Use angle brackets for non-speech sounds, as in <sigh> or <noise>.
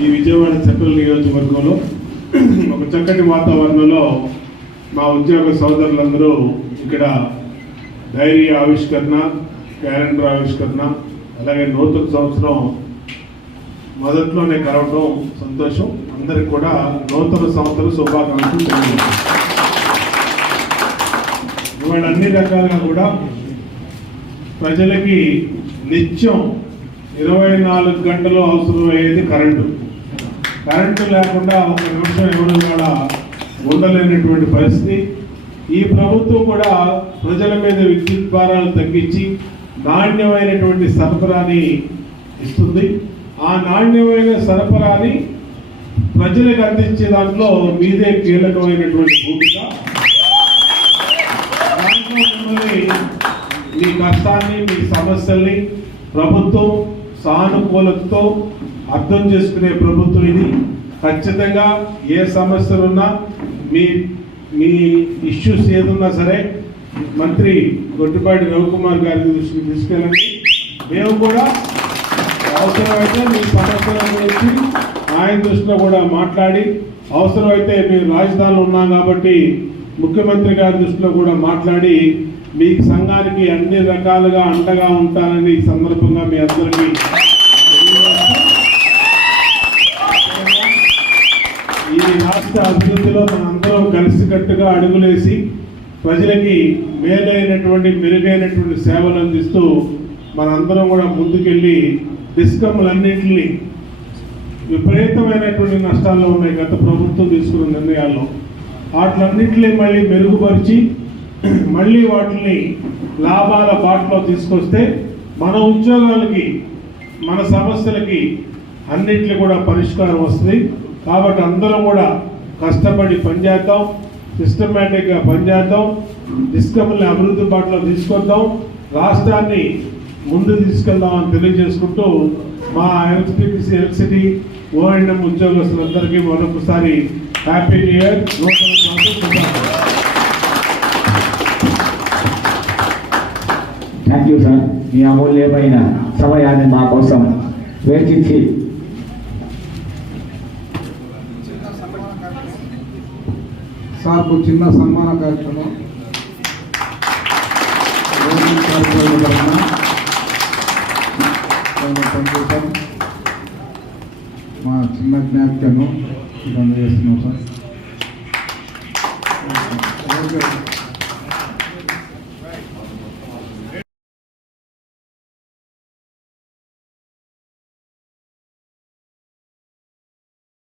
ఈ విజయవాడ సెంట్రల్ నియోజకవర్గంలో ఒక చక్కటి వాతావరణంలో మా ఉద్యోగ సోదరులందరూ ఇక్కడ డైరీ ఆవిష్కరణ క్యాలెండర్ ఆవిష్కరణ అలాగే నూతన సంవత్సరం మొదట్లోనే కలవడం సంతోషం. అందరికి కూడా నూతన సంవత్సర శుభాకాంక్షలు ఇవాళ అన్ని రకాలుగా కూడా ప్రజలకి నిత్యం ఇరవై నాలుగు గంటలు అవసరమయ్యేది కరెంటు. కరెంటు లేకుండా ఒక నిమిషం ఎవరు కూడా ఉండలేనటువంటి పరిస్థితి. ఈ ప్రభుత్వం కూడా ప్రజల మీద విద్యుత్ భారాలు తగ్గించి నాణ్యమైనటువంటి సరఫరాని ఇస్తుంది. ఆ నాణ్యమైన సరఫరాని ప్రజలకు అందించే దాంట్లో మీదే కీలకమైనటువంటి భూమిక. దాంట్లో మిమ్మల్ని మీ కష్టాన్ని మీ సమస్యల్ని ప్రభుత్వం సానుకూలతతో అర్థం చేసుకునే ప్రభుత్వం ఇది. ఖచ్చితంగా ఏ సమస్యలున్నా మీ మీ ఇష్యూస్ ఏదున్నా సరే మంత్రి గొట్టిపాటి రవికుమార్ గారి దృష్టికి తీసుకెళ్ళండి. మేము కూడా అవసరమైతే మీ సమస్యల గురించి ఆయన దృష్టిలో కూడా మాట్లాడి అవసరమైతే మీరు రాజధానిలో ఉన్నాం కాబట్టి ముఖ్యమంత్రి గారి దృష్టిలో కూడా మాట్లాడి మీ సంఘానికి అన్ని రకాలుగా అండగా ఉంటానని ఈ సందర్భంగా మీ అందరికీ ఈ రాష్ట్ర అభివృద్ధిలో మనందరం కలిసికట్టుగా అడుగులేసి ప్రజలకి మేలైనటువంటి మెరుగైనటువంటి సేవలు అందిస్తూ మనందరం కూడా ముందుకెళ్ళి డిస్కమ్లన్నింటినీ విపరీతమైనటువంటి నష్టాల్లో ఉన్నాయి. గత ప్రభుత్వం తీసుకున్న నిర్ణయాల్లో వాటిలన్నింటినీ మళ్ళీ మెరుగుపరిచి <clears throat> మళ్ళీ వాటిని లాభాల బాటలో తీసుకొస్తే మన ఉద్యోగాలకి మన సమస్యలకి అన్నింటినీ కూడా పరిష్కారం వస్తుంది. కాబట్టి అందరం కూడా కష్టపడి పనిచేద్దాం సిస్టమేటిక్గా పనిచేద్దాం డిస్కమ్ని అభివృద్ధి బాటలో తీసుకొద్దాం రాష్ట్రాన్ని ముందు తీసుకెళ్దామని తెలియజేసుకుంటూ మా ఎలక్ట్రిసిటీ ఎలక్ట్రిసిటీ ఓఎన్ఎం ఉద్యోగస్తులందరికీ మరొకసారి హ్యాపీ న్యూ ఇయర్. నూతన థ్యాంక్ యూ సార్ మీ అమూల్యమైన సమయాన్ని మా కోసం వేచించి సార్కు చిన్న సన్మాన కార్యక్రమం. మా చిన్న జ్ఞాపికను చేస్తున్నాం సార్